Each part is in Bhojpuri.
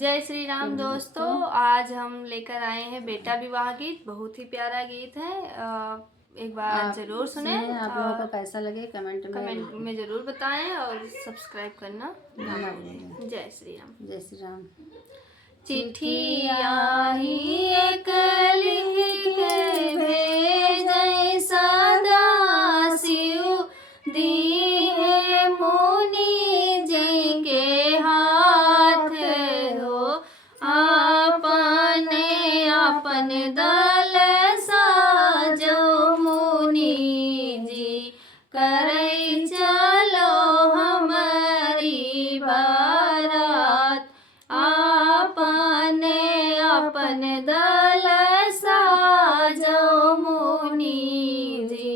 जय श्री राम दोस्तों, आज हम लेकर आए हैं बेटा विवाह गीत। बहुत ही प्यारा गीत है। एक बार जरूर सुने। आप लोगों को कैसा लगे कमेंट में जरूर बताएं और सब्सक्राइब करना ना भूलें। जय श्री राम। जय श्री राम। चिट्ठी आई एक लिख के भेजै सदा शिव दिए मुनि जी के हाथ हो। आपन दल साजो मुनि जी करै चलो हमारी बारात। आपन दल साजो मुनि जी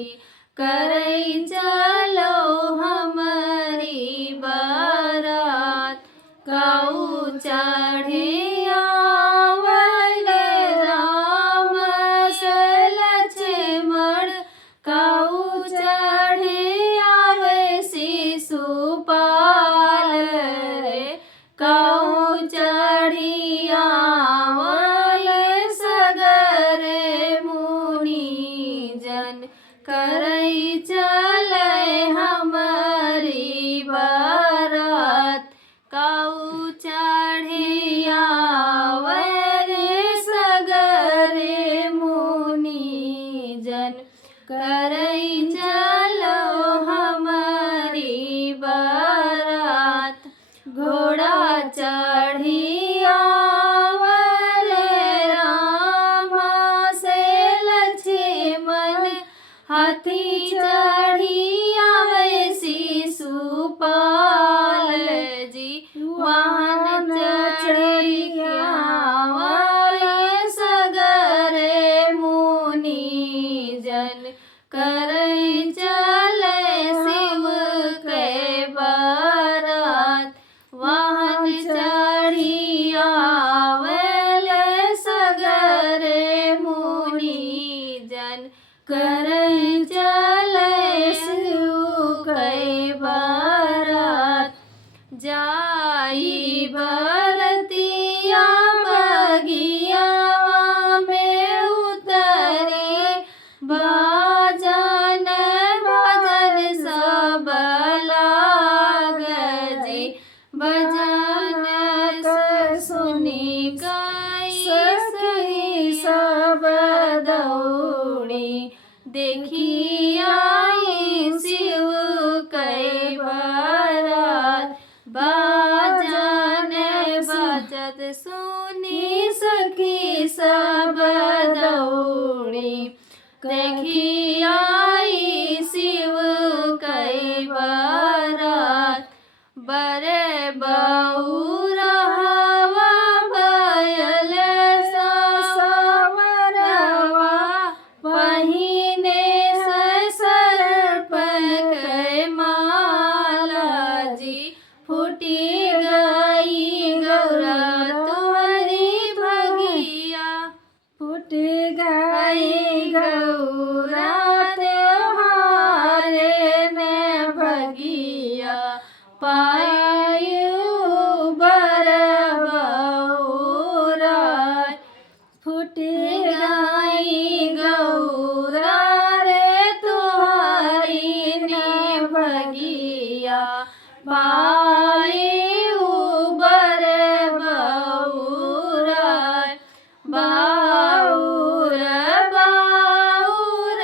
करै चलो हमारी बारात। काऊ चढ़े आवल राम से लक्ष्मण, काऊ चढ़े आवे शिशुपाल रे। काऊ चढ़ी आवल सगर मुनि जन करै चलै हमारी बारात। काऊ चढ़ी आवल सगर मुनि जन करै चलो हमारी बारात। घोड़ा चढ़ी आवल राम से लक्ष्मण, हाथी चढ़ी आवे शिशुपाल जी। वाहन चढ़ी आवल सगर मुनि जन करै चलै शिव के बारात। वाहन चढ़ी आवल सगर मुनि जन करै चलै शिव के बारात। जाई बरतिया बगियावा में उतरे, बाजन सब लाग जी। भजन सुनी सखी सब दौड़ी, देखी आई शिव के बारात। बाजन बजत सुनी सखी सब दौड़ी, देखी आई शिव के बारात। बरे बहुरहवा भयल सवरवा, पहिने सर्प के माला जी। फूटी गई गौरा तुम्हारी भगिया, फूट गई गौरा त्योहारे में भगिया। पायु बर बहुराय, फूट गई गौरा रे तुम्हारी ने भगिया। पायु बर बहुराय, बाउर बाउर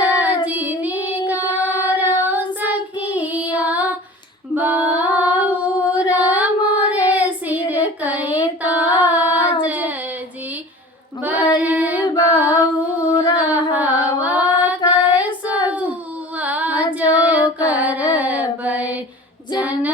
जिनी करो सखिया। बाउर मोरे सिर के ताज जी। बर बाउर हवा कै सजुआ जो करबै जन